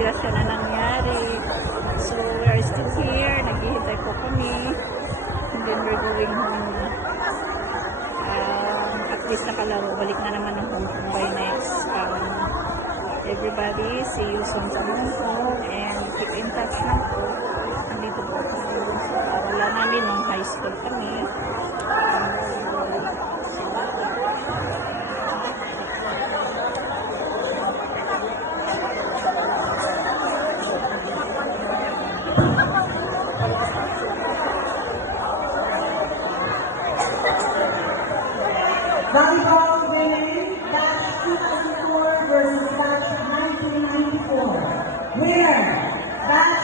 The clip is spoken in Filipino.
disgrasya na nangyari. So, we are still here. Naghihintay po kami. And then we're going home na. At least nakalaro. Balik na naman ng Hong Kong by next. Everybody, see you soon sa Hong Kong. And keep in touch lang po. Nandito po ako. Wala namin nung high school kami. Volleyball winner, batch 2004 versus batch 1994. Winner, batch